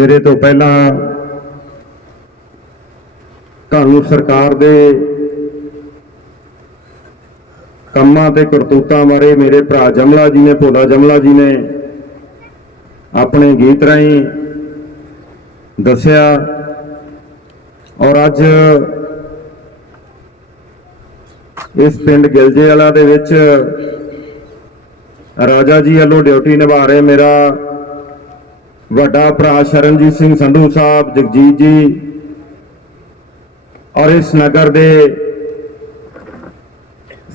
ਮੇਰੇ ਤੋਂ ਪਹਿਲਾਂ ਤੁਹਾਨੂੰ ਸਰਕਾਰ ਦੇ ਕੰਮਾਂ ਤੇ ਕਰਤੂਤਾਂ ਬਾਰੇ ਮੇਰੇ ਭਰਾ ਜਮਲਾ ਜੀ ਨੇ, ਭੋਲਾ ਜਮਲਾ ਜੀ ਨੇ ਆਪਣੇ ਗੀਤ ਰਾਹੀਂ ਦੱਸਿਆ ਔਰ ਅੱਜ ਇਸ ਪਿੰਡ ਗਿਲਜੇ ਵਾਲਾ ਦੇ ਵਿੱਚ ਰਾਜਾ ਜੀ ਵੱਲੋਂ ਡਿਊਟੀ ਨਿਭਾ ਰਹੇ ਮੇਰਾ ਵੱਡਾ ਭਰਾ ਸ਼ਰਨਜੀਤ ਸਿੰਘ ਸੰਧੂ ਸਾਹਿਬ, ਜਗਜੀਤ ਜੀ ਔਰ ਇਸ ਨਗਰ ਦੇ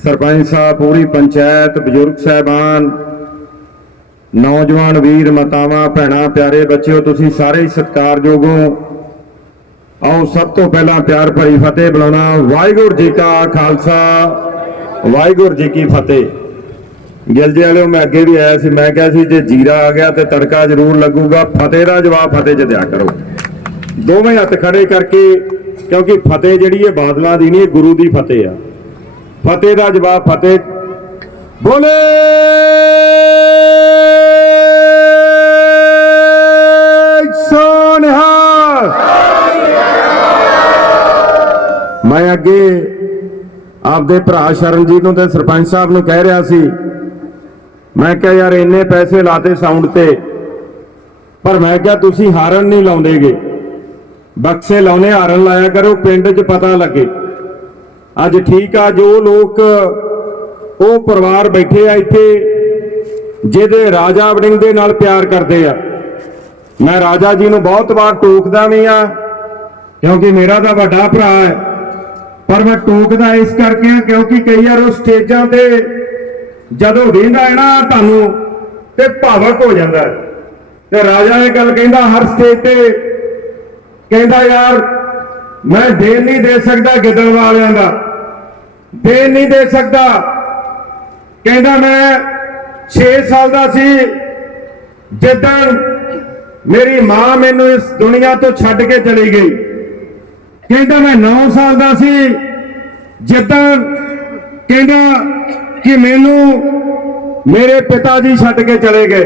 ਸਰਪੰਚ ਸਾਹਿਬ, ਪੂਰੀ ਪੰਚਾਇਤ, ਬਜ਼ੁਰਗ ਸਾਹਿਬਾਨ, ਨੌਜਵਾਨ ਵੀਰ, ਮਾਤਾਵਾਂ, ਭੈਣਾਂ, ਪਿਆਰੇ ਬੱਚਿਓ, ਤੁਸੀਂ ਸਾਰੇ ਹੀ ਸਤਿਕਾਰਯੋਗ ਹੋ। ਆਓ ਸਭ ਤੋਂ ਪਹਿਲਾਂ ਪਿਆਰ ਭਰੀ ਫਤਿਹ ਬੁਲਾਉਣਾ। ਵਾਹਿਗੁਰੂ ਜੀ ਕਾ ਖਾਲਸਾ, ਵਾਹਿਗੁਰੂ ਜੀ ਕੀ ਫਤਿਹ। ਗਿਲਜੇ ਵਾਲਿਓ, ਮੈਂ ਅੱਗੇ ਵੀ ਆਇਆ ਸੀ, ਮੈਂ ਕਿਹਾ ਸੀ ਜੇ ਜੀਰਾ ਆ ਗਿਆ ਤੇ ਤੜਕਾ ਜ਼ਰੂਰ ਲੱਗੂਗਾ ਫਤਿਹ ਦਾ ਜਵਾਬ ਫਤਿਹ ਚ ਦਿਆ ਕਰੋ। ਦੋਵੇਂ ਹੱਥ ਖੜੇ ਕਰਕੇ, ਕਿਉਂਕਿ ਫਤਿਹ ਜਿਹੜੀ ਹੈ ਬਾਦਲਾਂ ਦੀ ਨਹੀਂ, ਇਹ ਗੁਰੂ ਦੀ ਫਤਿਹ ਆ। ਫਤਿਹ ਦਾ ਜਵਾਬ ਫਤਿਹ। ਬੋਲੇ! ਸੋਨਹਾ! ਮੈਂ ਅੱਗੇ ਆਪਦੇ ਭਰਾ ਸ਼ਰਨਜੀਤ ਨੂੰ ਤੇ ਸਰਪੰਚ ਸਾਹਿਬ ਨੂੰ ਕਹਿ ਰਿਹਾ ਸੀ ਮੈਂ ਕਿਹਾ ਯਾਰ ਇੰਨੇ ਪੈਸੇ ਲਾਤੇ ਸਾਊਂਡ ਤੇ, ਪਰ ਮੈਂ ਕਿਹਾ ਤੁਸੀਂ ਹਾਰਨ ਨਹੀਂ ਲਾਉਂਦੇਗੇ। ਬਕਸੇ ਲਾਉਨੇ ਹਾਰਨ ਲਾਇਆ ਕਰੋ, ਪਿੰਡ 'ਚ ਪਤਾ ਲੱਗੇ। ਅੱਜ ਠੀਕ ਆ, ਜੋ ਲੋਕ, ਉਹ ਪਰਿਵਾਰ ਬੈਠੇ ਆ ਇੱਥੇ, ਜਿਹਦੇ ਰਾਜਾ ਵੜਿੰਗ ਦੇ ਨਾਲ ਪਿਆਰ ਕਰਦੇ ਆ। ਮੈਂ ਰਾਜਾ ਜੀ ਨੂੰ ਬਹੁਤ ਵਾਰ ਟੋਕਦਾ ਵੀ ਆ, ਕਿਉਂਕਿ ਮੇਰਾ ਤਾਂ ਵੱਡਾ ਭਰਾ ਹੈ। ਪਰ ਮੈਂ ਟੋਕਦਾ ਇਸ ਕਰਕੇ ਆ, ਕਿਉਂਕਿ ਕਈ ਵਾਰ ਉਹ ਸਟੇਜਾਂ ਤੇ ਜਦੋਂ ਵੇਂਦਾ ਹੈ ਨਾ ਤੁਹਾਨੂੰ, ਤੇ ਭਾਵਕ ਹੋ ਜਾਂਦਾ ਤੇ ਰਾਜਾ ਇਹ ਗੱਲ ਕਹਿੰਦਾ, ਹਰ ਸਟੇਜ ਤੇ ਕਹਿੰਦਾ, ਯਾਰ, ਮੈਂ ਦੇਣ ਨਹੀਂ ਦੇ ਸਕਦਾ ਗਿੱਦੜ ਵਾਲਿਆਂ ਦਾ। ਦੇਣ ਨਹੀਂ ਦੇ ਸਕਦਾ। ਕਹਿੰਦਾ, ਮੈਂ 6 ਸਾਲ ਦਾ ਸੀ। ਜਦੋਂ ਮੇਰੀ ਮਾਂ ਮੈਨੂੰ ਇਸ ਦੁਨੀਆ ਤੋਂ ਛੱਡ ਕੇ ਚਲੀ ਗਈ। ਕਹਿੰਦਾ, ਮੈਂ 9 ਸਾਲ ਦਾ ਸੀ। ਜਦੋਂ ਕਹਿੰਦਾ ਕਿ ਮੈਨੂੰ ਮੇਰੇ ਪਿਤਾ ਜੀ ਛੱਡ ਕੇ ਚਲੇ ਗਏ।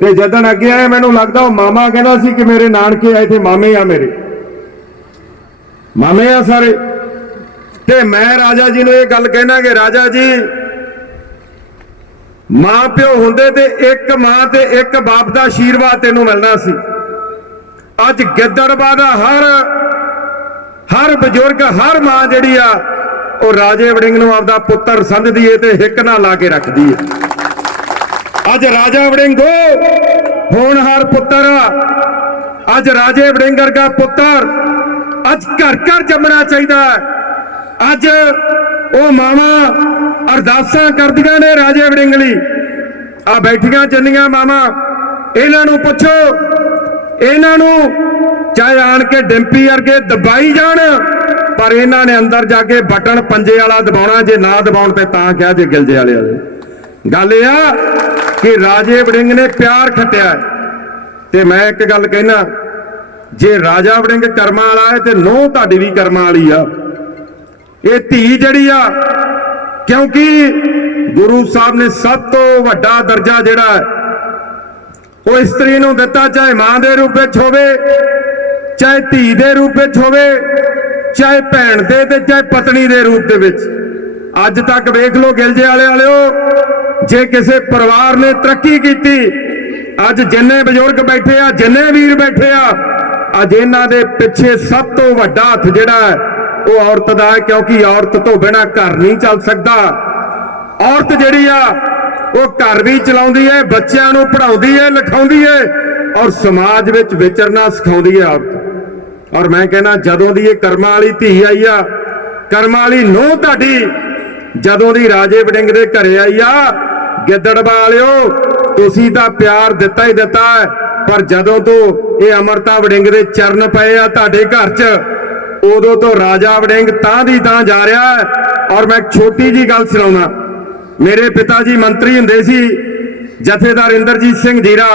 ਤੇ ਜਦੋਂ ਅੱਗੇ ਆਇਆ ਮੈਨੂੰ ਲੱਗਦਾ ਉਹ ਮਾਮਾ ਕਹਿੰਦਾ ਸੀ ਕਿ ਮੇਰੇ ਨਾਨਕੇ ਆਏ ਤੇ ਮਾਮੇ ਆ ਮੇਰੇ। ਮਾਮੇ ਆ ਸਾਰੇ। ਤੇ ਮੈਂ ਰਾਜਾ ਜੀ ਨੂੰ ਇਹ ਗੱਲ ਕਹਿਣਾ ਕਿ ਰਾਜਾ ਜੀ ਮਾਂ ਪਿਓ ਹੁੰਦੇ ਤੇ ਇੱਕ ਮਾਂ ਤੇ ਇੱਕ ਬਾਪ ਦਾ ਆਸ਼ੀਰਵਾਦ ਤੈਨੂੰ ਮਿਲਣਾ ਸੀ। ਅੱਜ ਗਿੱਦੜਵਾ ਦਾ ਹਰ ਹਰ ਬਜ਼ੁਰਗ, ਹਰ ਮਾਂ ਜਿਹੜੀ ਆ ਉਹ ਰਾਜੇ ਵੜਿੰਗ ਨੂੰ ਆਪਦਾ ਪੁੱਤਰ ਸਮਝਦੀ ਏ ਤੇ ਹਿੱਕ ਨਾਲ ਲਾ ਕੇ ਰੱਖਦੀ ਏ ਅੱਜ ਰਾਜਾ ਵੜਿੰਗੋ ਹੋਣਹਾਰ ਪੁੱਤਰ ਅੱਜ ਰਾਜੇ ਵੜਿੰਗ ਵਰਗਾ ਪੁੱਤਰ, ਅੱਜ ਘਰ ਘਰ ਜੰਮਣਾ ਚਾਹੀਦਾ ਅੱਜ ਉਹ ਮਾਵਾਂ ਅਰਦਾਸਾਂ ਕਰਦੀਆਂ ਨੇ ਰਾਜੇ ਵੜਿੰਗ ਲਈ। ਆ ਬੈਠੀਆਂ ਚੰਨੀਆਂ ਮਾਵਾਂ, ਇਹਨਾਂ ਨੂੰ ਪੁੱਛੋ, ਇਹਨਾਂ ਨੂੰ ਚਾਹੇ ਆਣ ਕੇ ਡਿੰਪੀ ਵਰਗੇ ਦਬਾਈ ਜਾਣ ਪਰ ਇਹਨਾਂ ਨੇ ਅੰਦਰ ਜਾ ਕੇ ਬਟਨ ਪੰਜੇ ਵਾਲਾ ਦਬਾਉਣਾ, ਜੇ ਨਾ ਦਬਾਉਣ ਤੇ ਤਾਂ ਕਿਹਾ ਜੇ ਗਿਲਜੇ ਵਾਲੇ ਗੱਲ ਇਹ ਆ ਕਿ ਰਾਜੇ ਵੜਿੰਗ ਨੇ ਪਿਆਰ ਖੱਟਿਆ ਤੇ ਮੈਂ ਇੱਕ ਗੱਲ ਕਹਿਣਾ ਜੇ ਰਾਜਾ ਵੜਿੰਗ ਕਰਮਾਂ ਵਾਲਾ ਹੈ ਤੇ ਨੋਹ ਤੁਹਾਡੀ ਵੀ ਕਰਮਾਂ ਵਾਲੀ ਆ। ਇਹ ਧੀ ਜਿਹੜੀ ਆ, ਕਿਉਂਕਿ ਗੁਰੂ ਸਾਹਿਬ ਨੇ ਸਭ ਤੋਂ ਵੱਡਾ ਦਰਜਾ ਜਿਹੜਾ ਉਹ ਇਸਤਰੀ ਨੂੰ ਦਿੱਤਾ, ਚਾਹੇ ਮਾਂ ਦੇ ਰੂਪ ਵਿੱਚ ਹੋਵੇ, ਚਾਹੇ ਧੀ ਦੇ ਰੂਪ ਵਿੱਚ ਹੋਵੇ ਚਾਹੇ ਭੈਣ ਦੇ ਤੇ ਚਾਹੇ ਪਤਨੀ ਦੇ ਰੂਪ ਦੇ ਵਿੱਚ। ਅੱਜ ਤੱਕ ਵੇਖ ਲਓ ਗਿਲਜੇ ਵਾਲੇ ਵਾਲਿਓ, ਜੇ ਕਿਸੇ ਪਰਿਵਾਰ ਨੇ ਤਰੱਕੀ ਕੀਤੀ, ਅੱਜ ਜਿੰਨੇ ਬਜ਼ੁਰਗ ਬੈਠੇ ਆ, ਜਿੰਨੇ ਵੀਰ ਬੈਠੇ ਆ, ਅੱਜ ਇਹਨਾਂ ਦੇ ਪਿੱਛੇ ਸਭ ਤੋਂ ਵੱਡਾ ਹੱਥ ਜਿਹੜਾ ਹੈ, ਉਹ ਔਰਤ ਦਾ ਹੈ, ਕਿਉਂਕਿ ਔਰਤ ਤੋਂ ਬਿਨਾ ਘਰ ਨਹੀਂ ਚੱਲ ਸਕਦਾ। ਔਰਤ ਜਿਹੜੀ ਆ, ਉਹ ਘਰ ਵੀ ਚਲਾਉਂਦੀ ਹੈ, ਬੱਚਿਆਂ ਨੂੰ ਪੜ੍ਹਾਉਂਦੀ ਹੈ, ਲਿਖਾਉਂਦੀ ਹੈ, ਔਰ ਸਮਾਜ ਵਿੱਚ ਵਿਚਰਨਾ ਸਿਖਾਉਂਦੀ ਹੈ ਔਰਤ। ਔਰ ਮੈਂ ਕਹਿੰਦਾ ਜਦੋਂ ਦੀ ਇਹ ਕਰਮਾਂ ਵਾਲੀ ਧੀ ਆਈ ਆ, ਕਰਮਾਂ ਵਾਲੀ ਨੂੰਹ ਤੁਹਾਡੀ, ਜਦੋਂ ਦੀ ਰਾਜੇ ਵਡਿੰਗ ਦੇ ਘਰੇ ਆਈ ਆ, ਗਿੱਦੜ ਵਾਲਿਓ, ਤੁਸੀਂ ਤਾਂ ਪਿਆਰ ਦਿੱਤਾ ਹੀ ਦਿੱਤਾ ਪਰ ਜਦੋਂ ਤੋਂ ਇਹ ਅਮਰਤਾ ਵਡਿੰਗ ਦੇ ਚਰਨ ਪਏ ਆ ਤੁਹਾਡੇ ਘਰ 'ਚ, ਉਦੋਂ ਤੋਂ ਰਾਜਾ ਵਡਿੰਗ ਤਾਂ ਦੀ ਤਾਂ ਜਾ ਰਿਹਾ ਹੈ। ਔਰ ਮੈਂ ਛੋਟੀ ਜੀ ਗੱਲ ਸੁਣਾਉਣਾ ਮੇਰੇ ਪਿਤਾ ਜੀ ਮੰਤਰੀ ਹੁੰਦੇ ਸੀ, ਜਥੇਦਾਰ ਇੰਦਰਜੀਤ ਸਿੰਘ ਜੀਰਾ,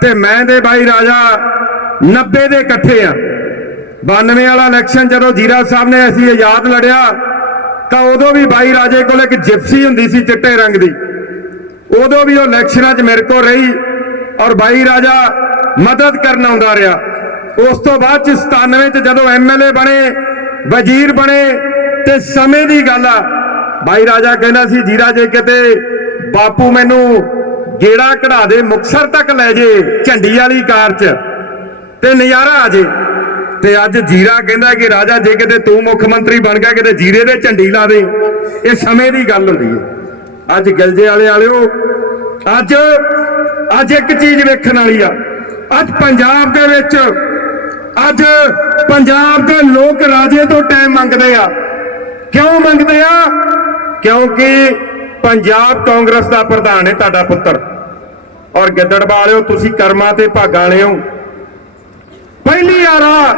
ਤੇ ਮੈਂ ਦੇ ਬਾਈ ਰਾਜਾ 90 ਦੇ ਇਕੱਠੇ ਆ। 92 ਵਾਲਾ ਇਲੈਕਸ਼ਨ ਜਦੋਂ ਜੀਰਾ ਸਾਹਿਬ ਨੇ ਅਸੀਂ ਆਜ਼ਾਦ ਲੜਿਆ, ਤਾਂ ਉਦੋਂ ਵੀ ਬਾਈ ਰਾਜੇ ਕੋਲ ਇੱਕ ਜਿਪਸੀ ਹੁੰਦੀ ਸੀ ਚਿੱਟੇ ਰੰਗ ਦੀ। ਉਦੋਂ ਵੀ ਉਹ ਇਲੈਕਸ਼ਨਾਂ 'ਚ ਮੇਰੇ ਕੋਲ ਰਹੀ ਔਰ ਬਾਈ ਰਾਜਾ ਮਦਦ ਕਰਨ ਆਉਂਦਾ ਰਿਹਾ। ਉਸ ਤੋਂ ਬਾਅਦ ਚ 97 ਚ ਜਦੋਂ ਐਮਐਲਏ ਬਣੇ, ਵਜ਼ੀਰ ਬਣੇ, ਤੇ ਸਮੇਂ ਦੀ ਗੱਲ ਆ, ਬਾਈ ਰਾਜਾ ਕਹਿੰਦਾ ਸੀ, ਜੀਰਾ ਜੇ ਕਿਤੇ ਬਾਪੂ ਮੈਨੂੰ ਗੇੜਾ ਕਢਾ ਦੇ, ਮੁਕਸਰ ਤੱਕ ਲੈ ਜੇ ਝੰਡੀ ਵਾਲੀ ਕਾਰ 'ਚ, ਤੇ ਨਜ਼ਾਰਾ ਆ ਜੇ। ਤੇ ਅੱਜ ਜੀਰਾ ਕਹਿੰਦਾ ਕਿ ਰਾਜਾ ਜੇ ਕਿਤੇ ਤੂੰ ਮੁੱਖ ਮੰਤਰੀ ਬਣ ਗਿਆ, ਕਿਤੇ ਜੀਰੇ ਦੇ ਝੰਡੀ ਲਾ ਦੇ। ਇਹ ਸਮੇਂ ਦੀ ਗੱਲ ਹੁੰਦੀ ਹੈ। ਅੱਜ ਗਿਲਜੇ ਵਾਲੇ ਵਾਲਿਓ, ਅੱਜ ਅੱਜ ਇੱਕ ਚੀਜ਼ ਵੇਖਣ ਵਾਲੀ ਆ। ਅੱਜ ਪੰਜਾਬ ਦੇ ਵਿੱਚ, ਅੱਜ ਪੰਜਾਬ ਦੇ ਲੋਕ ਰਾਜੇ ਤੋਂ ਟਾਈਮ ਮੰਗਦੇ ਆ। ਕਿਉਂ ਮੰਗਦੇ ਆ? ਕਿਉਂਕਿ ਪੰਜਾਬ ਕਾਂਗਰਸ ਦਾ ਪ੍ਰਧਾਨ ਹੈ ਤੁਹਾਡਾ ਪੁੱਤਰ। ਔਰ ਗਿੱਦੜ ਵਾਲਿਓ, ਤੁਸੀਂ ਕਰਮਾਂ ਤੇ ਭਾਗਾਂ ਵਾਲੇ ਪਹਿਲੀ ਵਾਰਾ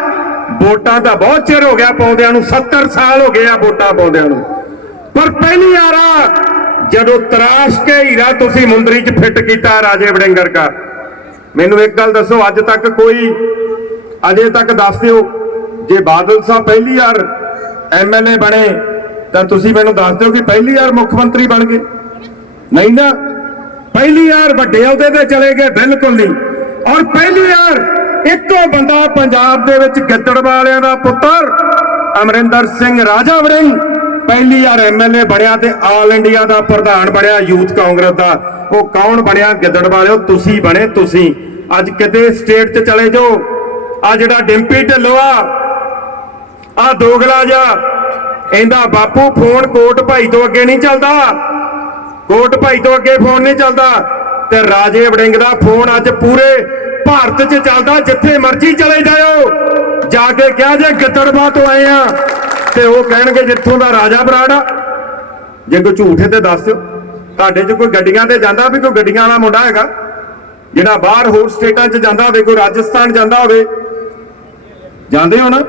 ਵੋਟਾਂ ਤਾਂ ਬਹੁਤ ਚਿਰ ਹੋ ਗਿਆ ਪਾਉਂਦਿਆਂ ਨੂੰ 70 ਸਾਲ ਹੋ ਗਏ ਆ ਵੋਟਾਂ ਪਾਉਂਦਿਆਂ ਨੂੰ। ਪਰ ਪਹਿਲੀ ਵਾਰਾ ਜਦੋਂ ਤਰਾਸ਼ ਕੇ ਹੀਰਾ ਤੁਸੀਂ ਮੁੰਦਰੀ 'ਚ ਫਿੱਟ ਕੀਤਾ ਰਾਜੇ ਵੜਿੰਗਰ ਦਾ ਮੈਨੂੰ ਇੱਕ ਗੱਲ ਦੱਸੋ, ਅੱਜ ਤੱਕ ਕੋਈ, ਅਜੇ ਤੱਕ ਦੱਸ ਦਿਓ, ਜੇ ਬਾਦਲ ਸਾਹਿਬ ਪਹਿਲੀ ਵਾਰ ਐਮਐਲਏ ਬਣੇ, ਤਾਂ ਤੁਸੀਂ ਮੈਨੂੰ ਦੱਸ ਦਿਓ ਕਿ ਪਹਿਲੀ ਵਾਰ ਮੁੱਖ ਮੰਤਰੀ ਬਣ ਗਏ। ਨਹੀਂ ਨਾ, ਪਹਿਲੀ ਵਾਰ ਵੱਡੇ ਅਹੁਦੇ ਤੇ ਚਲੇ ਗਏ, ਬਿਲਕੁਲ ਨਹੀਂ। ਔਰ ਪਹਿਲੀ ਵਾਰ ਇੱਕੋ ਬੰਦਾ ਪੰਜਾਬ ਦੇ ਵਿੱਚ ਗਿੱਦੜ ਵਾਲਿਆਂ ਦਾ ਪੁੱਤਰ, ਅਮਰਿੰਦਰ ਸਿੰਘ ਰਾਜਾ ਵੜਿੰਗ ਪਹਿਲੀ ਵਾਰ ਐਮਐਲਏ ਬਣਿਆ ਤੇ ਆਲ ਇੰਡੀਆ ਦਾ ਪ੍ਰਧਾਨ ਬਣਿਆ ਯੂਥ ਕਾਂਗਰਸ ਦਾ। ਉਹ ਕੌਣ ਬਣਿਆ? ਗਿੱਦੜ ਵਾਲਿਓ, ਤੁਸੀਂ ਬਣੇ ਤੁਸੀਂ। ਅੱਜ ਕਿਤੇ ਸਟੇਟ 'ਚ ਚਲੇ ਜਾਓ। ਆ ਜਿਹੜਾ ਡਿੰਪੀ ਢਿੱਲੋਂ ਆ ਆ ਦੋਗਲਾ ਜਾ ਇਹਦਾ ਬਾਪੂ ਫੋਨ ਕੋਟ ਭਾਈ ਤੋਂ ਅੱਗੇ ਨਹੀਂ ਚੱਲਦਾ। ਕੋਟ ਭਾਈ ਤੋਂ ਅੱਗੇ ਫੋਨ ਨਹੀਂ ਚੱਲਦਾ। ਤੇ ਰਾਜੇ ਵੜਿੰਗ ਦਾ ਫੋਨ ਅੱਜ ਪੂਰੇ ਭਾਰਤ 'ਚ ਚੱਲਦਾ ਜਿੱਥੇ ਮਰਜ਼ੀ ਚਲੇ ਜਾਇਓ। ਜਾ ਕੇ ਕਿਹਾ ਜੇ ਗਿੱਦੜਵਾ ਤੋਂ ਆਏ ਆ, ਤੇ ਉਹ ਕਹਿਣਗੇ ਜਿੱਥੋਂ ਦਾ ਰਾਜਾ ਬਰਾੜ। ਆ ਜੇ ਕੋਈ ਝੂਠ ਤੇ ਦੱਸ ਦਿਓ। ਤੁਹਾਡੇ 'ਚ ਕੋਈ ਗੱਡੀਆਂ ਤੇ ਜਾਂਦਾ ਵੀ ਕੋਈ ਗੱਡੀਆਂ ਵਾਲਾ ਮੁੰਡਾ ਹੈਗਾ, ਜਿਹੜਾ ਬਾਹਰ ਹੋਰ ਸਟੇਟਾਂ 'ਚ ਜਾਂਦਾ ਹੋਵੇ, ਕੋਈ ਰਾਜਸਥਾਨ ਜਾਂਦਾ ਹੋਵੇ। ਜਾਂਦੇ ਹੋ ਨਾ?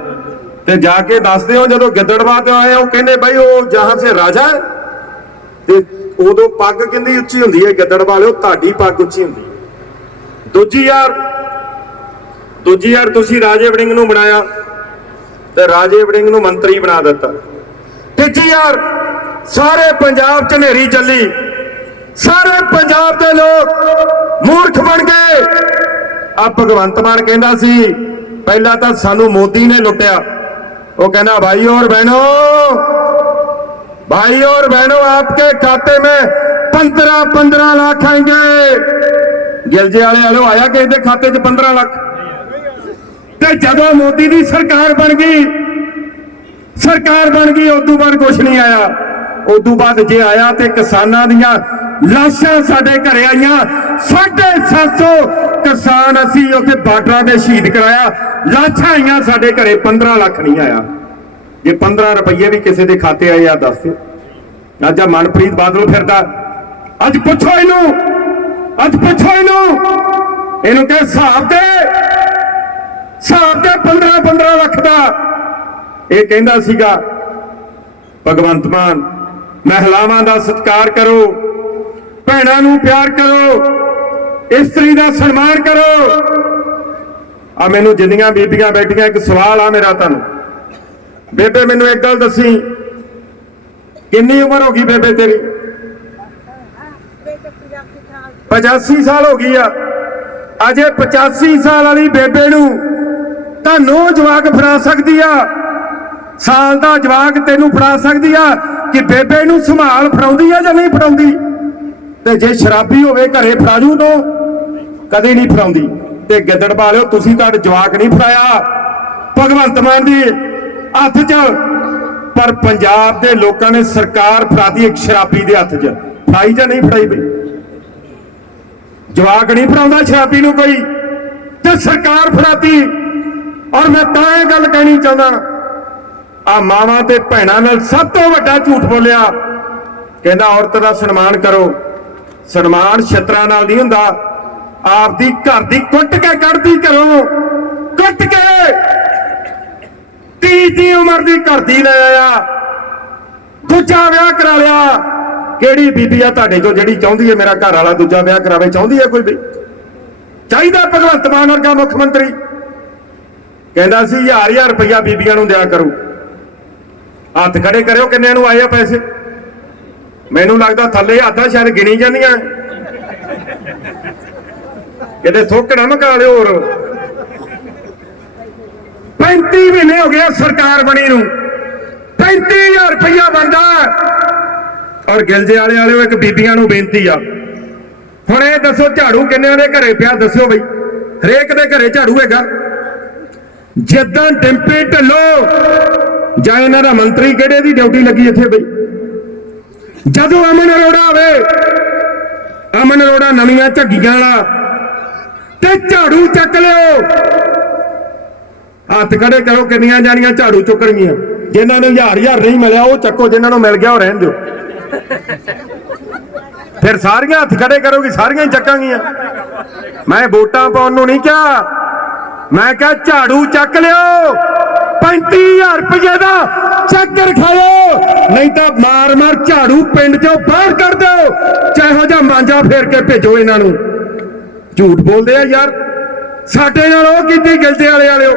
ਤੇ ਜਾ ਕੇ ਦੱਸਦੇ ਹੋ ਜਦੋਂ ਗਿੱਦੜਵਾ ਤੇ ਆਏ ਉਹ ਕਹਿੰਦੇ ਬਾਈ ਉਹ ਜਹਾਂ ਸੇ ਰਾਜਾ ਤੇ ਉਦੋਂ ਪੱਗ ਕਿੰਨੀ ਉੱਚੀ ਹੁੰਦੀ ਹੈ ਗਿੱਦੜ ਵਾਲਿਓ? ਤੁਹਾਡੀ ਪੱਗ ਉੱਚੀ ਹੁੰਦੀ ਹੈ। ਦੂਜੀ ਯਾਰ ਦੂਜੀ ਯਾਰ ਤੁਸੀਂ ਰਾਜੇ ਵੜਿੰਗ ਨੂੰ ਬਣਾਇਆ ਤੇ ਰਾਜੇ ਵੜਿੰਗ ਨੂੰ ਮੰਤਰੀ ਬਣਾ ਦਿੱਤਾ ਤੀਜੀ ਯਾਰ ਸਾਰੇ ਪੰਜਾਬ ਚ ਹਨੇਰੀ ਚੱਲੀ ਸਾਰੇ ਪੰਜਾਬ ਦੇ ਲੋਕ ਮੂਰਖ ਬਣ ਗਏ ਆ ਭਗਵੰਤ ਮਾਨ ਕਹਿੰਦਾ ਸੀ ਪਹਿਲਾਂ ਤਾਂ ਸਾਨੂੰ ਮੋਦੀ ਨੇ ਲੁੱਟਿਆ ਉਹ ਕਹਿੰਦਾ ਭਾਈ ਔਰ ਬਹਿਨੋ भाई और बहनों आपके खाते में पंद्रह पंद्रह लाख आएंगे ਗਿਲਜੇ ਵਾਲੇ ਵਾਲੋ, ਆਇਆ ਕਿ ਇਹਦੇ ਖਾਤੇ 'ਚ 15 ਲੱਖ? ਤੇ ਜਦੋਂ ਮੋਦੀ ਦੀ ਸਰਕਾਰ ਬਣ ਗਈ, ਸਰਕਾਰ ਬਣ ਗਈ, ਉਦੋਂ ਬਾਅਦ ਕੁਝ ਨਹੀਂ ਆਇਆ। ਉਦੋਂ ਬਾਅਦ ਜੇ ਆਇਆ ਤੇ ਕਿਸਾਨਾਂ ਦੀਆਂ ਲਾਸ਼ਾਂ ਸਾਡੇ ਘਰੇ ਆਈਆਂ। 750 ਕਿਸਾਨ ਅਸੀਂ ਉੱਥੇ ਬਾਰਡਰਾਂ ਦੇ ਸ਼ਹੀਦ ਕਰਾਇਆ। ਲਾਸ਼ਾਂ ਆਈਆਂ ਸਾਡੇ ਘਰੇ 15 ਲੱਖ ਨਹੀਂ ਆਇਆ। ਜੇ 15 ਰੁਪਏ ਵੀ ਕਿਸੇ ਦੇ ਖਾਤੇ ਆਏ ਆ, ਦੱਸ ਦਿਓ। ਅੱਜ ਆ ਮਨਪ੍ਰੀਤ ਬਾਦਲ ਫਿਰਦਾ। ਅੱਜ ਪੁੱਛੋ ਇਹਨੂੰ ਅੱਜ ਪੁੱਛੋ ਇਹਨੂੰ। ਇਹਨੂੰ ਕਹੇ, ਹਿਸਾਬ ਤੇ ਹਿਸਾਬ ਤੇ 15 15 ਲੱਖ ਦਾ। ਇਹ ਕਹਿੰਦਾ ਸੀਗਾ, ਭਗਵੰਤ ਮਾਨ, ਮਹਿਲਾਵਾਂ ਦਾ ਸਤਿਕਾਰ ਕਰੋ, ਭੈਣਾਂ ਨੂੰ ਪਿਆਰ ਕਰੋ, ਇਸਤਰੀ ਦਾ ਸਨਮਾਨ ਕਰੋ। ਆ ਮੈਨੂੰ ਜਿੰਨੀਆਂ ਬੀਬੀਆਂ ਬੈਠੀਆਂ, ਇੱਕ ਸਵਾਲ ਆ ਮੇਰਾ ਤੁਹਾਨੂੰ। ਬੇਬੇ, ਮੈਨੂੰ ਇੱਕ ਗੱਲ ਦੱਸੀ। ਕਿੰਨੀ ਉਮਰ ਹੋ ਗਈ ਬੇਬੇ ਤੇਰੀ? 85 ਸਾਲ ਹੋ ਗਈ ਆ। ਅਜੇ 85 ਸਾਲ ਵਾਲੀ ਬੇਬੇ ਨੂੰ ਤੁਹਾਨੂੰ ਜਵਾਕ ਫੜਾ ਸਕਦੀ ਆ। ਸਾਲ ਦਾ ਜਵਾਕ ਤੈਨੂੰ ਫੜਾ ਸਕਦੀ ਆ ਕਿ ਬੇਬੇ ਨੂੰ ਸੰਭਾਲ ਫੜਾਉਂਦੀ ਆ ਜਾਂ ਨਹੀਂ ਫੜਾਉਂਦੀ? ਤੇ ਜੇ ਸ਼ਰਾਬੀ ਹੋਵੇ ਘਰੇ ਫੜਾਜੂ ਤੋਂ। ਕਦੇ ਨਹੀਂ ਫੜਾਉਂਦੀ। ਤੇ ਗਿੱਦੜ ਵਾਲਿਓ ਤੁਸੀਂ ਤੁਹਾਡੇ ਜਵਾਕ ਨਹੀਂ ਫੜਾਇਆ। ਭਗਵੰਤ ਮਾਨ ਦੀ ਹੱਥ 'ਚ। ਪਰ ਪੰਜਾਬ ਦੇ ਲੋਕਾਂ ਨੇ ਸਰਕਾਰ ਫੜਾਤੀ ਇੱਕ ਸ਼ਰਾਬੀ ਦੇ ਹੱਥ 'ਚ। ਫੜਾਈ ਜਾਂ ਨਹੀਂ ਫੜਾਈ ਬਈ? ਜਵਾਕ ਨਹੀਂ ਫੜਾਉਂਦਾ ਸ਼ਰਾਬੀ ਨੂੰ ਕੋਈ ਤੇ ਸਰਕਾਰ ਫੜਾਤੀ। ਔਰ ਮੈਂ ਤਾਂ ਇਹ ਗੱਲ ਕਹਿਣੀ ਚਾਹੁੰਦਾ ਆ ਮਾਵਾਂ ਤੇ ਭੈਣਾਂ ਨਾਲ ਸਭ ਤੋਂ ਵੱਡਾ ਝੂਠ ਬੋਲਿਆ। ਕਹਿੰਦਾ, ਔਰਤ ਦਾ ਸਨਮਾਨ ਕਰੋ। ਸਨਮਾਨ ਛਤਰਾਂ ਨਾਲ ਨਹੀਂ ਹੁੰਦਾ, ਆਪਦੀ ਘਰ ਦੀ ਕੁੱਟ ਕੇ ਕੱਢਦੀ ਘਰੋਂ ਕੁੱਟ ਕੇ! ਤੀ ਦੀ ਉਮਰ ਦੀ ਘਰ ਦੀ ਲੈ ਆਇਆ। ਦੂਜਾ ਵਿਆਹ ਕਰਾ ਲਿਆ। ਕਿਹੜੀ ਬੀਬੀ ਆ ਤੁਹਾਡੇ ਚੋਂ ਜਿਹੜੀ ਚਾਹੁੰਦੀ ਹੈ ਮੇਰਾ ਘਰ ਵਾਲਾ ਦੂਜਾ ਵਿਆਹ ਕਰਾਵੇ, ਚਾਹੁੰਦੀ ਹੈ ਕੋਈ ਵੀ? ਚਾਹੀਦਾ ਭਗਵੰਤ ਮਾਨ ਵਰਗਾ ਮੁੱਖ ਮੰਤਰੀ। ਕਹਿੰਦਾ ਸੀ, ਹਜ਼ਾਰ ਹਜ਼ਾਰ ਰੁਪਇਆ ਬੀਬੀਆਂ ਨੂੰ ਦਿਆ ਕਰੂ। ਹੱਥ ਖੜੇ ਕਰਿਓ ਕਿੰਨਿਆਂ ਨੂੰ ਆਏ ਆ ਪੈਸੇ। ਮੈਨੂੰ ਲੱਗਦਾ ਥੱਲੇ ਹੱਥਾਂ ਸ਼ਾਇਦ ਗਿਣੀ ਜਾਂਦੀਆਂ। ਕਿਤੇ ਥੁੱਕ ਨਾ ਮਕਾ ਲਿਓ ਹੋਰ। 35 ਮਹੀਨੇ ਹੋ ਗਏ ਸਰਕਾਰ ਬਣੀ ਨੂੰ। 35000 ਰੁਪਇਆ ਬੰਦਾ ਔਰ ਗਿਲਜੇ ਵਾਲੇ ਵਾਲਿਓ ਇੱਕ ਬੀਬੀਆਂ ਨੂੰ ਬੇਨਤੀ ਆ। ਹੁਣ ਇਹ ਦੱਸੋ ਝਾੜੂ ਕਿੰਨਿਆਂ ਦੇ ਘਰੇ ਪਿਆ? ਦੱਸਿਓ ਬਈ। ਹਰੇਕ ਦੇ ਘਰੇ ਝਾੜੂ ਹੈਗਾ। ਜਿੱਦਾਂ ਡਿੰਪੀ ਢੱਲੋ। ਜਾਂ ਇਹਨਾਂ ਦਾ ਮੰਤਰੀ ਕਿਹੜੇ ਦੀ ਡਿਊਟੀ ਲੱਗੀ ਇੱਥੇ ਬਈ? ਜਦੋਂ ਅਮਨ ਅਰੋੜਾ ਆਵੇ, ਅਮਨ ਅਰੋੜਾ ਨਵੀਆਂ ਝੱਗੀਆਂ ਵਾਲਾ। ਤੇ ਝਾੜੂ ਚੱਕ ਲਿਓ। ਹੱਥ ਖੜੇ ਕਰੋ, ਕਿੰਨੀਆਂ ਜਾਣੀਆਂ ਝਾੜੂ ਚੁੱਕਣਗੀਆਂ। ਜਿਨ੍ਹਾਂ ਨੂੰ ਹਜ਼ਾਰ ਹਜ਼ਾਰ ਨਹੀਂ ਮਿਲਿਆ, ਉਹ ਚੱਕੋ, ਜਿਨ੍ਹਾਂ ਨੂੰ ਮਿਲ ਗਿਆ, ਉਹ ਰਹਿਣ ਦਿਓ। ਫਿਰ ਸਾਰੀਆਂ ਹੱਥ ਖੜੇ ਕਰੋਗੇ, ਸਾਰੀਆਂ ਹੀ ਚੱਕਾਂਗੀਆਂ। ਮੈਂ ਵੋਟਾਂ ਪਾਉਣ ਨੂੰ ਨਹੀਂ ਕਿਹਾ। ਮੈਂ ਕਿਹਾ, ਝਾੜੂ ਚੱਕ ਲਿਓ। 35000 ਰੁਪਏ ਦਾ ਚੱਕਰ ਰਖਾਇਓ। ਨਹੀਂ ਤਾਂ ਮਾਰ ਮਾਰ ਝਾੜੂ ਪਿੰਡ ਚੋਂ ਬਾਹਰ ਕਰ ਦਿਓ। ਚਾਹੋ ਜਾਂ ਮਾਂਜਾ ਫੇਰ ਕੇ ਭੇਜੋ ਇਹਨਾਂ ਨੂੰ। ਝੂਠ ਬੋਲਦੇ ਆ ਯਾਰ। ਸਾਡੇ ਨਾਲ ਉਹ ਕੀਤੀ ਗਿਲਤੇ ਵਾਲੇ ਵਾਲਿਓ।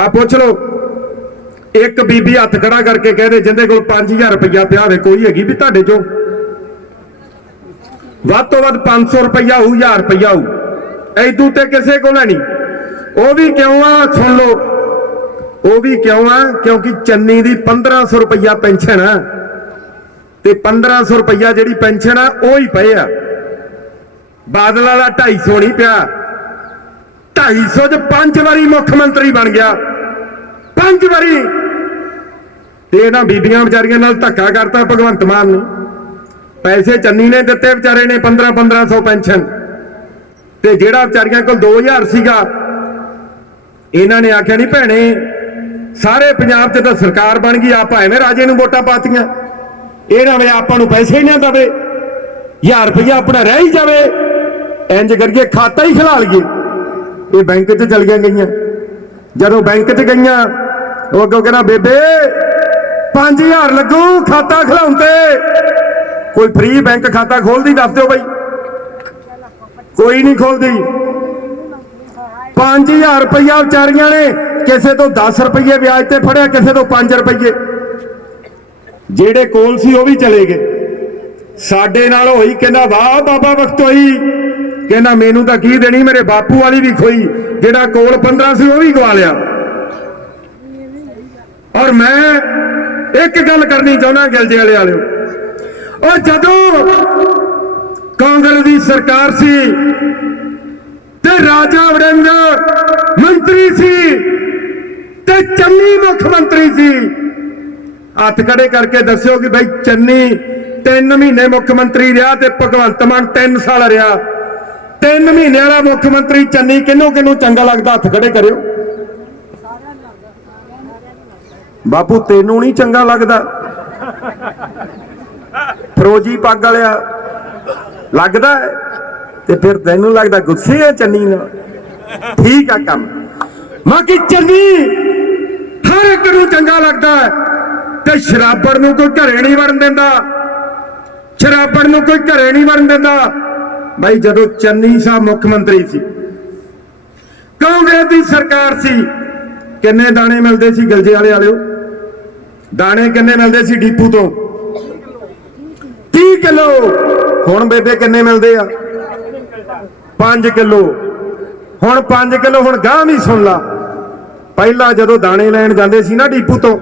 ਆ ਪੁੱਛ ਲਓ। ਇੱਕ ਬੀਬੀ ਹੱਥ ਖੜਾ ਕਰਕੇ ਕਹਦੇ, ਜਿੰਦੇ ਕੋਲ 5000 ਰੁਪਇਆ ਪਿਆ ਹੋਵੇ ਕੋਈ ਹੈਗੀ ਵੀ ਤੁਹਾਡੇ ਚੋਂ? ਵੱਧ ਤੋਂ ਵੱਧ 500 ਰੁਪਇਆ ਹੋਊ 1000 ਰੁਪਇਆ ਹੋਊ। ਐਦੂ ਤੇ ਕਿਸੇ ਕੋਲ ਹੈ ਨਹੀਂ। ਉਹ ਵੀ ਕਿਉਂ ਆ? ਸੁਣ ਲਓ। ਉਹ ਵੀ ਕਿਉਂ ਆ? ਕਿਉਂਕਿ ਚੰਨੀ ਦੀ 1500 ਰੁਪਇਆ ਪੈਨਸ਼ਨ ਆ। ਤੇ 1500 ਰੁਪਇਆ ਜਿਹੜੀ ਪੈਨਸ਼ਨ ਆ, ਉਹ ਹੀ ਪਏ ਆ। ਬਾਦਲ ਵਾਲਾ 250 ਨਹੀਂ ਪਿਆ। 250 ਚ ਪੰਜ ਵਾਰੀ ਮੁੱਖ ਮੰਤਰੀ ਬਣ ਗਿਆ। ਪੰਜ ਵਾਰੀ। ਤੇ ਇਹਨਾਂ ਬੀਬੀਆਂ ਵਿਚਾਰੀਆਂ ਨਾਲ ਧੱਕਾ ਕਰਤਾ ਭਗਵੰਤ ਮਾਨ ਨੇ। ਪੈਸੇ ਚੰਨੀ ਨੇ ਦਿੱਤੇ ਵਿਚਾਰੇ ਨੇ 15 1500 ਪੈਨਸ਼ਨ। ਤੇ ਜਿਹੜਾ ਵਿਚਾਰੀਆਂ ਕੋਲ 2000 ਸੀਗਾ, ਇਹਨਾਂ ਨੇ ਆਖਿਆ, ਨਹੀਂ ਭੈਣੇ, ਸਾਰੇ ਪੰਜਾਬ 'ਚ ਤਾਂ ਸਰਕਾਰ ਬਣ ਗਈ, ਆਪਾਂ ਐਵੇਂ ਰਾਜੇ ਨੂੰ ਵੋਟਾਂ ਪਾਤੀਆਂ। ਇਹ ਨਾ ਵੇ ਆਪਾਂ ਨੂੰ ਪੈਸੇ ਹੀ ਨਾ ਦਵੇ 1000 ਰੁਪਇਆ ਆਪਣਾ ਰਹਿ ਹੀ ਜਾਵੇ। ਇੰਜ ਕਰਕੇ ਖਾਤਾ ਹੀ ਖਿਲਾ ਲਈਏ ਇਹ ਬੈਂਕ 'ਚ ਚਲੀਆਂ ਗਈਆਂ। ਜਦੋਂ ਬੈਂਕ 'ਚ ਗਈਆਂ ਉਹ ਅੱਗੋਂ ਕਹਿੰਦਾ, ਬੇਬੇ 5000 ਲੱਗੂ ਖਾਤਾ ਖਿਲਾਉਣ ਤੇ। ਕੋਈ ਫ੍ਰੀ ਬੈਂਕ ਖਾਤਾ ਖੋਲਦੀ, ਦੱਸ ਦਿਓ ਬਾਈ। ਕੋਈ ਨਹੀਂ ਖੋਲਦੀ। 5000 ਰੁਪਇਆ ਵਿਚਾਰੀਆਂ ਨੇ ਕਿਸੇ ਤੋਂ 10 ਰੁਪਏ ਵਿਆਜ ਤੇ ਫੜਿਆ, ਕਿਸੇ ਤੋਂ 5 ਰੁਪਏ ਜਿਹੜੇ ਕੋਲ ਸੀ ਉਹ ਵੀ ਚਲੇ ਗਏ। ਸਾਡੇ ਨਾਲ ਹੋਈ ਕਹਿੰਦਾ, ਵਾਹ ਬਾਬਾ ਵਕਤ ਹੋਈ। ਕਹਿੰਦਾ, ਮੈਨੂੰ ਤਾਂ ਕੀ ਦੇਣੀ, ਮੇਰੇ ਬਾਪੂ ਵਾਲੀ ਵੀ ਖੋਈ। ਜਿਹੜਾ ਕੋਲ 15 ਸੀ ਉਹ ਵੀ ਗਵਾ ਲਿਆ। ਔਰ ਮੈਂ ਇੱਕ ਗੱਲ ਕਰਨੀ ਚਾਹੁੰਦਾ ਗਿਲਜੇ ਵਾਲੇ ਵਾਲਿਓ। ਉਹ ਜਦੋਂ ਕਾਂਗਰਸ ਦੀ ਸਰਕਾਰ ਸੀ ਤੇ ਰਾਜਾ ਵੜਿੰਗ ਮੰਤਰੀ ਸੀ ਤੇ ਚੰਨੀ ਮੁੱਖ ਮੰਤਰੀ ਸੀ, ਹੱਥ ਖੜੇ ਕਰਕੇ ਦੱਸਿਓ ਕਿ ਭਾਈ ਚੰਨੀ 3 ਮਹੀਨੇ ਮੁੱਖ ਮੰਤਰੀ ਰਿਹਾ ਤੇ ਭਗਵੰਤ ਮਾਨ 3 ਸਾਲ ਰਿਹਾ। 3 ਮਹੀਨੇ ਵਾਲਾ ਮੁੱਖ ਮੰਤਰੀ ਚੰਨੀ ਕਿਹਨੂੰ ਕਿਹਨੂੰ ਚੰਗਾ ਲੱਗਦਾ? ਹੱਥ ਖੜੇ ਕਰਿਓ। ਬਾਪੂ, ਤੈਨੂੰ ਨਹੀਂ ਚੰਗਾ ਲੱਗਦਾ? ਫਰੋਜੀ ਪੱਗ ਵਾਲਿਆ, ਲੱਗਦਾ ਤੇ ਫਿਰ ਤੈਨੂੰ ਲੱਗਦਾ ਗੁੱਸੇ ਹੈ ਚੰਨੀ ਨਾਲ? ਠੀਕ ਆ ਕੰਮ। ਬਾਕੀ ਚੰਨੀ, ਹਰ ਇੱਕ ਨੂੰ ਚੰਗਾ ਲੱਗਦਾ ਤੇ ਸ਼ਰਾਬੜ ਨੂੰ ਕੋਈ ਘਰੇ ਨਹੀਂ ਵੜਨ ਦਿੰਦਾ। ਸ਼ਰਾਬੜ ਨੂੰ ਕੋਈ ਘਰੇ ਨਹੀਂ ਵੜਨ ਦਿੰਦਾ। ਭਾਈ ਜਦੋਂ ਚੰਨੀ ਸਾਹਿਬ ਮੁੱਖ ਮੰਤਰੀ ਸੀ, ਕਾਂਗਰਸ ਦੀ ਸਰਕਾਰ ਸੀ, ਕਿੰਨੇ ਦਾਣੇ ਮਿਲਦੇ ਸੀ ਗਲਜੇ ਵਾਲੇ ਵਾਲਿਓ? ਦਾਣੇ ਕਿੰਨੇ ਮਿਲਦੇ ਸੀ ਡੀਪੂ ਤੋਂ? 30 ਕਿਲੋ। ਹੁਣ ਬੇਬੇ ਕਿੰਨੇ ਮਿਲਦੇ ਆ? 5 ਕਿਲੋ। ਹੁਣ 5 ਕਿਲੋ, ਹੁਣ ਗਾਂ ਵੀ ਸੁਣ ਲਾ। ਪਹਿਲਾਂ ਜਦੋਂ ਦਾਣੇ ਲੈਣ ਜਾਂਦੇ ਸੀ ਨਾ ਡੀਪੂ ਤੋਂ,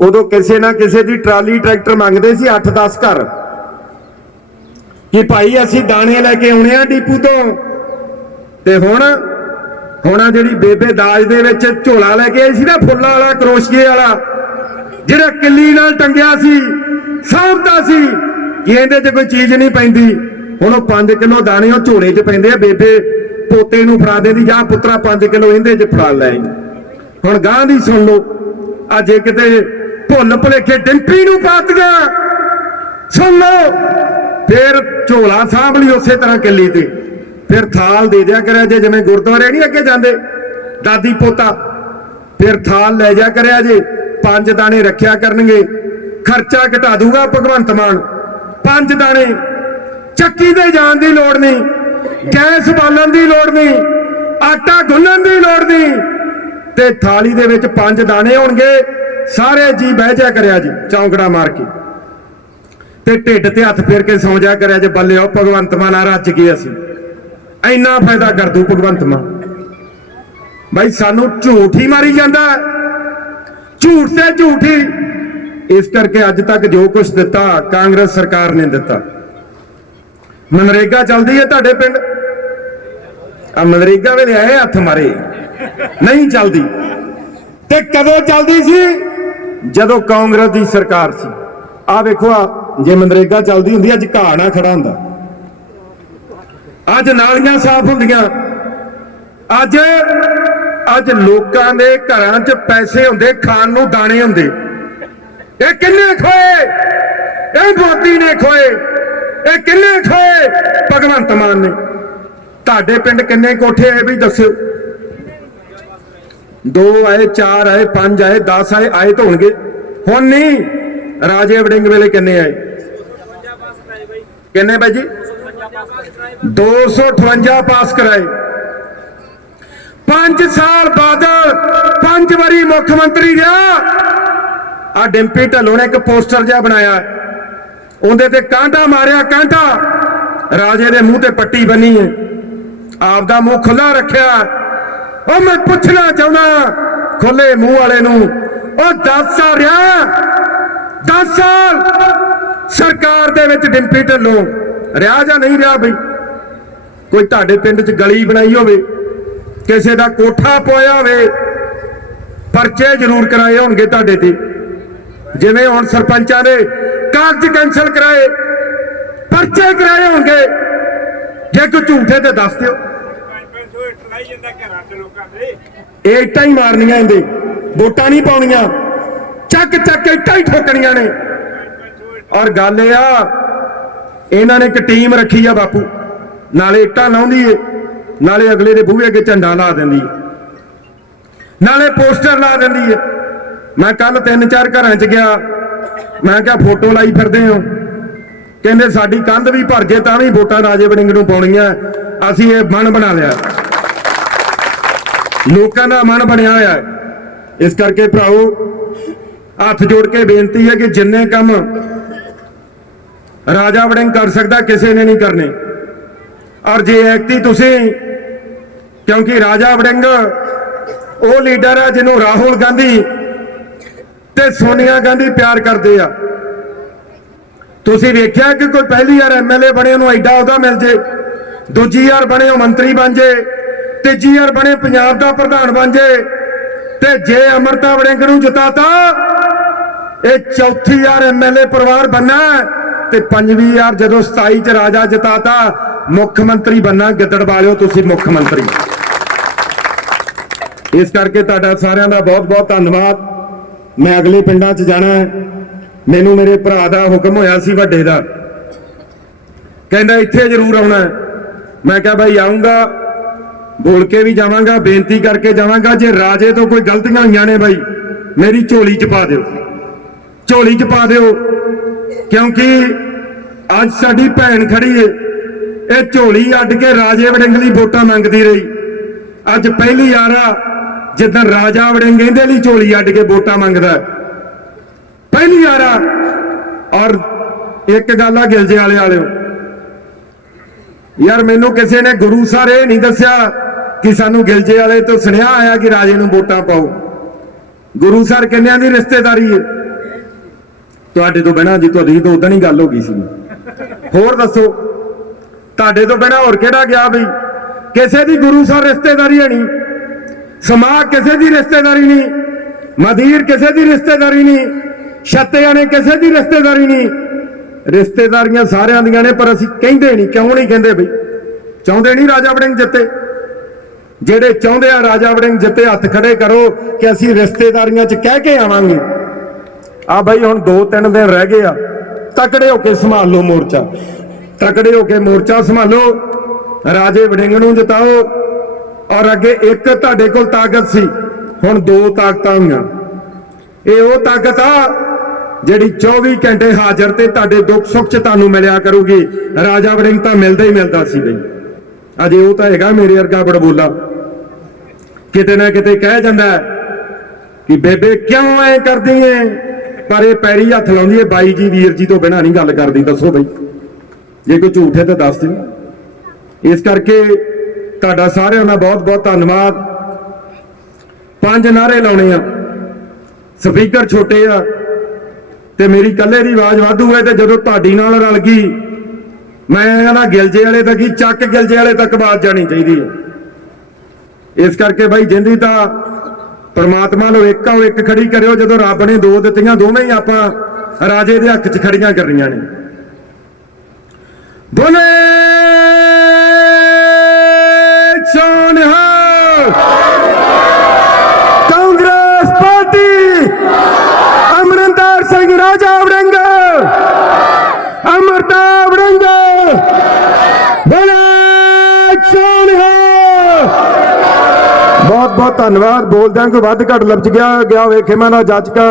ਉਦੋਂ ਕਿਸੇ ਨਾ ਕਿਸੇ ਦੀ ਟਰਾਲੀ ਟਰੈਕਟਰ ਮੰਗਦੇ ਸੀ 8-10 ਘਰ। ਕਿ ਭਾਈ, ਅਸੀਂ ਦਾਣੇ ਲੈ ਕੇ ਆਉਣੇ ਆ ਡੀਪੂ ਤੋਂ। ਤੇ ਹੁਣ ਹੁਣ ਜਿਹੜੀ ਬੇਬੇ ਦਾਜ ਦੇ ਵਿੱਚ ਝੋਲਾ ਲੈ ਕੇ ਆਈ ਸੀ ਨਾ ਫੁੱਲਾਂ ਵਾਲਾ, ਕਰੋਸ਼ੀਏ ਵਾਲਾ ਜਿਹੜਾ ਕਿੱਲੀ ਨਾਲ ਟੰਗਿਆ ਸੀ, ਸਾਂਭਦਾ ਸੀ, ਕਿ ਇਹਦੇ 'ਚ ਕੋਈ ਚੀਜ਼ ਨਹੀਂ ਪੈਂਦੀ। ਹੁਣ ਉਹ 5 ਕਿਲੋ ਦਾਣੇ ਉਹ ਝੋਲੇ 'ਚ ਪੈਂਦੇ ਆ, ਬੇਬੇ ਪੋਤੇ ਨੂੰ ਫੜਾ ਦੇਦੀ ਜਾਂ ਪੁੱਤਰਾ 5 ਕਿਲੋ ਇਹਦੇ 'ਚ ਫੜਾ ਲੈ। ਹੁਣ ਗਾਂ ਦੀ ਸੁਣ ਲਓ ਆ ਜੇ ਕਿਤੇ ਭੁੱਲ ਭੁਲੇਖੇ ਡਿੰਪੀ ਨੂੰ ਪਾਤੀਆਂ ਸੁਣ ਲਓ, ਫਿਰ ਝੋਲਾ ਸਾਂਭ ਲਈ ਉਸੇ ਤਰ੍ਹਾਂ ਕਿੱਲੀ ਤੇ। ਫਿਰ ਥਾਲ ਦੇ ਦਿਆ ਕਰਿਆ ਜੇ, ਜਿਵੇਂ ਗੁਰਦੁਆਰੇ ਨਹੀਂ ਅੱਗੇ ਜਾਂਦੇ। ਦਾਦੀ ਪੋਤਾ, ਫਿਰ ਥਾਲ ਲੈ ਜਾ ਕਰਿਆ ਜੇ। ਪੰਜ ਦਾਣੇ ਰੱਖਿਆ ਕਰਨਗੇ, ਖਰਚਾ ਘਟਾ ਦੂਗਾ ਭਗਵੰਤ ਮਾਨ। ਪੰਜ ਦਾਣੇ, ਚੱਕੀ ਤੇ ਜਾਣ ਦੀ ਲੋੜ ਨਹੀਂ, ਗੈਸ ਬਾਲਣ ਦੀ ਲੋੜ ਨਹੀਂ, ਆਟਾ ਗੁੰਨਣ ਦੀ ਲੋੜ ਨਹੀਂ। ਤੇ ਥਾਲੀ ਦੇ ਵਿੱਚ ਪੰਜ ਦਾਣੇ ਹੋਣਗੇ, ਸਾਰੇ ਜੀ ਬਹਿ ਜਾ ਕਰਿਆ ਜੀ, ਚੌਂਕੜਾ ਮਾਰ ਕੇ। ਤੇ ਢਿੱਡ ਤੇ ਹੱਥ ਫੇਰ ਕੇ ਸੌਂ ਜਾ ਕਰਿਆ ਜੇ, ਬੱਲੇ ਉਹ ਭਗਵੰਤ ਮਾਨ ਆ, ਰੱਜ ਗਏ ਅਸੀਂ। ਇੰਨਾ ਫਾਇਦਾ ਕਰ ਦੂ ਭਗਵੰਤ ਮਾਨ। ਭਾਈ ਸਾਨੂੰ ਝੂਠ ਹੀ ਮਾਰੀ ਜਾਂਦਾ ਝੂਠ ਤੇ ਝੂਠੀ। ਇਸ ਕਰਕੇ ਅੱਜ ਤੱਕ ਜੋ ਕੁਝ ਦਿੱਤਾ, ਕਾਂਗਰਸ ਸਰਕਾਰ ਨੇ ਦਿੱਤਾ। ਮਨਰੇਗਾ ਚੱਲਦੀ ਹੈ ਤੁਹਾਡੇ ਪਿੰਡ? ਆ ਮਨਰੇਗਾ ਵੇਲੇ ਆਏ ਹੱਥ ਮਾਰੇ। ਨਹੀਂ ਚੱਲਦੀ। ਤੇ ਕਦੋਂ ਚੱਲਦੀ ਸੀ? ਜਦੋਂ ਕਾਂਗਰਸ ਦੀ ਸਰਕਾਰ ਸੀ। ਆ ਵੇਖੋ ਆ, ਜੇ ਮਨਰੇਗਾ ਚੱਲਦੀ ਹੁੰਦੀ, ਅੱਜ ਘਾਹ ਨਾ ਖੜਾ ਹੁੰਦਾ। ਅੱਜ ਨਾਲੀਆਂ ਸਾਫ਼ ਹੁੰਦੀਆਂ। ਅੱਜ ਅੱਜ ਲੋਕਾਂ ਦੇ ਘਰਾਂ 'ਚ ਪੈਸੇ ਹੁੰਦੇ, ਖਾਣ ਨੂੰ ਦਾਣੇ ਹੁੰਦੇ। ਇਹ ਕਿੰਨੇ ਖੋਏ? ਇਹ ਮੋਦੀ ਨੇ ਖੋਏ। ਇਹ ਕਿੰਨੇ ਖੋਏ? ਭਗਵੰਤ ਮਾਨ ਨੇ। ਤੁਹਾਡੇ ਪਿੰਡ ਕਿੰਨੇ ਕੋਠੇ ਆਏ ਵੀ ਦੱਸਿਓ। ਦੋ ਆਏ, ਚਾਰ ਆਏ, ਪੰਜ ਆਏ 10 ਆਏ ਆਏ ਤਾਂ ਹੋਣਗੇ। ਹੁਣ ਨਹੀਂ, ਰਾਜੇ ਵੜਿੰਗ ਵੇਲੇ ਕਿੰਨੇ ਆਏ? ਕਿੰਨੇ ਬਾਈ ਜੀ? 258 ਪਾਸ ਕਰਾਏ। 5 ਸਾਲ ਬਾਦਲ ਪੰਜ ਵਾਰੀ ਮੁੱਖ ਮੰਤਰੀ ਰਿਹਾ। ਆ ਡਿੰਪੀ ਢੱਲੋਂ ਨੇ ਇੱਕ ਪੋਸਟਰ ਜਿਹਾ ਬਣਾਇਆ। ਉਹਦੇ ਤੇ ਕਾਂਟਾ ਮਾਰਿਆ ਕਾਂਟਾ ਰਾਜੇ ਦੇ ਮੂੰਹ ਤੇ ਪੱਟੀ ਬੰਨੀ ਹੈ। ਆਪਦਾ ਮੂੰਹ ਖੁੱਲਾ ਰੱਖਿਆ। ਉਹ ਮੈਂ ਪੁੱਛਣਾ ਚਾਹੁੰਦਾ ਖੁੱਲੇ ਮੂੰਹ ਵਾਲੇ ਨੂੰ, ਉਹ 10 ਸਾਲ ਰਿਹਾ। 10 ਸਾਲ ਸਰਕਾਰ ਦੇ ਵਿੱਚ ਡਿੰਪੀ ਢੱਲੋਂ ਰਿਹਾ ਜਾਂ ਨਹੀਂ ਰਿਹਾ ਬਈ? ਕੋਈ ਤੁਹਾਡੇ ਪਿੰਡ 'ਚ ਗਲੀ ਬਣਾਈ ਹੋਵੇ ਕਿਸੇ ਦਾ ਕੋਠਾ ਪਾਇਆ ਹੋਵੇ, ਪਰਚੇ ਜ਼ਰੂਰ ਕਰਾਏ ਹੋਣਗੇ ਤੁਹਾਡੇ ਤੇ। ਜਿਵੇਂ ਹੁਣ ਸਰਪੰਚਾਂ ਦੇ ਕਾਗਜ਼ ਕੈਨਸਲ ਕਰਾਏ, ਪਰਚੇ ਕਰਾਏ ਹੋਣਗੇ। ਜੇ ਕੋਈ ਝੂਠੇ ਤੇ ਦੱਸ ਦਿਓ। ਇਹ ਇੱਟਾਂ ਹੀ ਮਾਰਨੀਆਂ ਇਹਦੇ। ਵੋਟਾਂ ਨਹੀਂ ਪਾਉਣੀਆਂ। ਚੱਕ ਚੱਕ ਇੱਟਾਂ ਹੀ ਠੋਕਣੀਆਂ ਨੇ। ਔਰ ਗੱਲ ਇਹ ਆ, ਇਹਨਾਂ ਨੇ ਇੱਕ ਟੀਮ ਰੱਖੀ ਆ ਬਾਪੂ। ਨਾਲੇ ਇੱਟਾਂ ਲਾਉਂਦੀ ਏ। ਨਾਲੇ ਅਗਲੇ ਦੇ ਬੂਹੇ ਅੱਗੇ ਝੰਡਾ ਲਾ ਦਿੰਦੀ ਏ ਨਾਲੇ ਪੋਸਟਰ ਲਾ ਦਿੰਦੀ ਹੈ। ਮੈਂ ਕੱਲ ਤਿੰਨ ਚਾਰ ਘਰਾਂ 'ਚ ਗਿਆ। ਮੈਂ ਕਿਹਾ, ਫੋਟੋ ਲਾਈ ਫਿਰਦੇ ਹੋ। ਕਹਿੰਦੇ, ਸਾਡੀ ਕੰਧ ਵੀ ਭਰ ਜੇ, ਤਾਂ ਵੀ ਵੋਟਾਂ ਰਾਜੇ ਵੜਿੰਗ ਨੂੰ ਪਾਉਣੀਆਂ। ਅਸੀਂ ਇਹ ਮਨ ਬਣਾ ਲਿਆ। ਲੋਕਾਂ ਦਾ ਮਨ ਬਣਿਆ ਹੋਇਆ ਇਸ ਕਰਕੇ ਭਰਾਓ, ਹੱਥ ਜੋੜ ਕੇ ਬੇਨਤੀ ਹੈ ਕਿ ਜਿੰਨੇ ਕੰਮ ਰਾਜਾ ਵੜਿੰਗ ਕਰ ਸਕਦਾ, ਕਿਸੇ ਨੇ ਨਹੀਂ ਕਰਨੇ। ਔਰ ਜੇ ਐਕਤੀ ਤੁਸੀਂ, ਕਿਉਂਕਿ ਰਾਜਾ ਵੜਿੰਗ, ਉਹ ਲੀਡਰ ਹੈ ਜਿਹਨੂੰ ਰਾਹੁਲ ਗਾਂਧੀ ਤੇ ਸੋਨੀਆ ਗਾਂਧੀ ਪਿਆਰ ਕਰਦੇ ਆ। ਤੁਸੀਂ ਵੇਖਿਆ ਕਿ ਕੋਈ ਪਹਿਲੀ ਵਾਰ ਐਮਐਲਏ ਬਣੇ, ਉਹਨੂੰ ਐਡਾ ਉਹਦਾ ਮਿਲ ਜੇ, ਦੂਜੀ ਵਾਰ ਬਣੇ, ਉਹ ਮੰਤਰੀ ਬਣ ਜੇ, ਤੀਜੀ ਵਾਰ ਬਣੇ, ਪੰਜਾਬ ਦਾ ਪ੍ਰਧਾਨ ਬਣ ਜੇ, ਤੇ ਜੇ ਅਮਰਤਾ ਵੜਿੰਗ ਨੂੰ ਜਿਤਾਤਾ, ਇਹ ਚੌਥੀ ਵਾਰ ਐਮਐਲਏ ਪਰਿਵਾਰ ਬੰਨਾ ਤੇ ਪੰਜਵੀਂ ਵਾਰ ਜਦੋਂ 27 ਚ ਰਾਜਾ ਜਿਤਾਤਾ ਮੁੱਖ ਮੰਤਰੀ ਬੰਨਾ, ਗਿੱਦੜ ਵਾਲਿਓ, ਤੁਸੀਂ ਮੁੱਖ ਮੰਤਰੀ। ਇਸ ਕਰਕੇ ਤੁਹਾਡਾ ਸਾਰਿਆਂ ਦਾ ਬਹੁਤ ਬਹੁਤ ਧੰਨਵਾਦ। ਮੈਂ ਅਗਲੇ ਪਿੰਡਾਂ 'ਚ ਜਾਣਾ ਹੈ। ਮੈਨੂੰ ਮੇਰੇ ਭਰਾ ਦਾ ਹੁਕਮ ਹੋਇਆ ਸੀ, ਵੱਡੇ ਦਾ। ਕਹਿੰਦਾ, ਇੱਥੇ ਜ਼ਰੂਰ ਆਉਣਾ ਮੈਂ ਕਿਹਾ ਭਾਈ ਆਉਂਗਾ ਬੋਲ ਕੇ ਵੀ ਜਾਵਾਂਗਾ, ਬੇਨਤੀ ਕਰਕੇ ਜਾਵਾਂਗਾ। ਜੇ ਰਾਜੇ ਤੋਂ ਕੋਈ ਗਲਤੀਆਂ ਹੋਈਆਂ ਨੇ ਭਾਈ ਮੇਰੀ ਝੋਲੀ 'ਚ ਪਾ ਦਿਓ। ਝੋਲੀ 'ਚ ਪਾ ਦਿਓ। ਕਿਉਂਕਿ ਅੱਜ ਸਾਡੀ ਭੈਣ ਖੜੀ ਏ। ਇਹ ਝੋਲੀ ਅੱਡ ਕੇ ਰਾਜੇ ਵੜਿੰਗ ਲਈ ਵੋਟਾਂ ਮੰਗਦੀ ਰਹੀ। ਅੱਜ ਪਹਿਲੀ ਵਾਰ ਆ ਜਿੱਦਾਂ ਰਾਜਾ ਵੜਿੰਗ ਇਹਦੇ ਲਈ ਝੋਲੀ ਅੱਡ ਕੇ ਵੋਟਾਂ ਮੰਗਦਾ ਪਹਿਲੀ ਵਾਰ ਔਰ ਇੱਕ ਗੱਲ ਆ ਗਿਲਜੇ ਵਾਲੇ ਵਾਲਿਓ। ਯਾਰ ਮੈਨੂੰ ਕਿਸੇ ਨੇ ਗੁਰੂ ਸਰ ਇਹ ਨਹੀਂ ਦੱਸਿਆ ਕਿ ਸਾਨੂੰ ਗਿਲਜੇ ਵਾਲੇ ਤੋਂ ਸੁਨੇਹਾ ਆਇਆ ਕਿ ਰਾਜੇ ਨੂੰ ਵੋਟਾਂ ਪਾਓ। ਗੁਰੂ ਸਰ ਕਿੰਨਿਆਂ ਦੀ ਰਿਸ਼ਤੇਦਾਰੀ ਹੈ ਤੁਹਾਡੇ ਤੋਂ ਬਿਨਾਂ ਜੀ ਤੁਹਾਡੀ ਤਾਂ ਉਦਾਂ ਹੀ ਗੱਲ ਹੋ ਗਈ ਸੀ। ਹੋਰ ਦੱਸੋ। ਤੁਹਾਡੇ ਤੋਂ ਬਿਨਾਂ ਹੋਰ ਕਿਹੜਾ ਗਿਆ ਬਈ? ਕਿਸੇ ਦੀ ਗੁਰੂ ਸਾਹਿਬ ਰਿਸ਼ਤੇਦਾਰੀ ਨਹੀਂ। ਸਮਾਜ ਕਿਸੇ ਦੀ ਰਿਸ਼ਤੇਦਾਰੀ ਨਹੀਂ। ਮਦੀਰ ਕਿਸੇ ਦੀ ਰਿਸ਼ਤੇਦਾਰੀ ਨਹੀਂ। ਛੱਤਿਆਂ ਨੇ ਕਿਸੇ ਦੀ ਰਿਸ਼ਤੇਦਾਰੀ ਨਹੀਂ। ਰਿਸ਼ਤੇਦਾਰੀਆਂ ਸਾਰਿਆਂ ਦੀਆਂ ਨੇ, ਪਰ ਅਸੀਂ ਕਹਿੰਦੇ ਨਹੀਂ। ਕਿਉਂ ਨਹੀਂ ਕਹਿੰਦੇ ਬਈ? ਚਾਹੁੰਦੇ ਨਹੀਂ ਰਾਜਾ ਵੜਿੰਗ ਜਿੱਤੇ? ਜਿਹੜੇ ਚਾਹੁੰਦੇ ਆ ਰਾਜਾ ਵੜਿੰਗ ਜਿੱਤੇ, ਹੱਥ ਖੜੇ ਕਰੋ ਕਿ ਅਸੀਂ ਰਿਸ਼ਤੇਦਾਰੀਆਂ 'ਚ ਕਹਿ ਕੇ ਆਵਾਂਗੇ। ਆ ਬਾਈ ਹੁਣ 2-3 ਦਿਨ ਰਹਿ ਗਏ ਆ। ਤਕੜੇ ਹੋ ਕੇ ਸੰਭਾਲ ਲਓ ਮੋਰਚਾ। ਤਕੜੇ ਹੋ ਕੇ ਮੋਰਚਾ ਸੰਭਾਲੋ, ਰਾਜੇ ਵੜਿੰਗ ਨੂੰ ਜਿਤਾਓ ਔਰ ਅੱਗੇ ਇੱਕ ਤੁਹਾਡੇ ਕੋਲ ਤਾਕਤ ਸੀ, ਹੁਣ ਦੋ ਤਾਕਤਾਂ ਹੋਈਆਂ। ਇਹ ਉਹ ਤਾਕਤ ਆ ਜਿਹੜੀ 24 ਘੰਟੇ ਹਾਜ਼ਰ ਤੇ ਤੁਹਾਡੇ ਦੁੱਖ ਸੁੱਖ 'ਚ ਤੁਹਾਨੂੰ ਮਿਲਿਆ ਕਰੂਗੀ। ਰਾਜਾ ਵੜਿੰਗ ਤਾਂ ਮਿਲਦਾ ਹੀ ਮਿਲਦਾ ਸੀ ਬਈ। ਅਜੇ ਉਹ ਤਾਂ ਹੈਗਾ ਮੇਰੇ ਵਰਗਾ ਬੜਬੋਲਾ। ਕਿਤੇ ਨਾ ਕਿਤੇ ਕਹਿ ਜਾਂਦਾ ਕਿ ਬੇਬੇ ਕਿਉਂ ਐ ਕਰਦੀ ਐ? ਪਰ ਇਹ ਪੈਰੀ ਹੱਥ ਲਾਉਂਦੀ ਐ, ਬਾਈ ਜੀ, ਵੀਰ ਜੀ ਤੋਂ ਬਿਨਾਂ ਨਹੀਂ ਗੱਲ ਕਰਦੀ, ਦੱਸੋ ਬਈ। ਜੇ ਕੋਈ ਝੂਠ ਹੈ ਤਾਂ ਦੱਸ ਦਿਓ। ਇਸ ਕਰਕੇ ਤੁਹਾਡਾ ਸਾਰਿਆਂ ਦਾ ਬਹੁਤ ਬਹੁਤ ਧੰਨਵਾਦ। ਪੰਜ ਨਾਰੇ ਲਾਉਣੇ ਆ। ਸਪੀਕਰ ਛੋਟੇ ਆ ਤੇ ਮੇਰੀ ਇਕੱਲੇ ਦੀ ਆਵਾਜ਼ ਵਾਧੂ ਹੈ ਤੇ ਜਦੋਂ ਤੁਹਾਡੀ ਨਾਲ ਰਲ ਗਈ, ਮੈਂ ਕਹਿੰਦਾ ਗਿਲਜੇ ਵਾਲੇ ਤੱਕ ਹੀ ਚੱਕ ਗਿਲਜੇ ਵਾਲੇ ਤੱਕ ਆਵਾਜ਼ ਜਾਣੀ ਚਾਹੀਦੀ ਹੈ। ਇਸ ਕਰਕੇ ਭਾਈ ਜਿੰਦੀ ਤਾਂ ਪਰਮਾਤਮਾ ਨੂੰ ਇੱਕ ਆਓ ਇੱਕ ਖੜੀ ਕਰਿਓ, ਜਦੋਂ ਰੱਬ ਨੇ ਦੋ ਦਿੱਤੀਆਂ, ਦੋਵੇਂ ਹੀ ਆਪਾਂ ਰਾਜੇ ਦੇ ਹੱਕ 'ਚ ਖੜੀਆਂ ਕਰਨੀਆਂ ਨੇ। ਬੋਲੇ ਸੋਨਿਹਾ ਕਾਂਗਰਸ ਪਾਰਟੀ ਅਮਰਿੰਦਰ ਸਿੰਘ ਰਾਜਾ ਵੜਿੰਗ ਅਮਰਤਾ ਵੜਿੰਗ ਬੋਲੇ ਸੋਨਿਹਾ ਬਹੁਤ ਬਹੁਤ ਧੰਨਵਾਦ ਬੋਲਦਿਆਂ ਕੋਈ ਵੱਧ ਘੱਟ ਲਫ਼ਜ਼ ਗਿਆ ਗਿਆ ਵੇਖੇ ਮੈਂ ਨਾ ਜੱਜ ਕਾ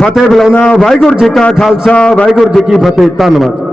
ਫਤਿਹ ਬੁਲਾਉਣਾ ਵਾਹਿਗੁਰੂ ਜੀ ਕਾ ਖਾਲਸਾ ਵਾਹਿਗੁਰੂ ਜੀ ਕੀ ਫਤਿਹ ਧੰਨਵਾਦ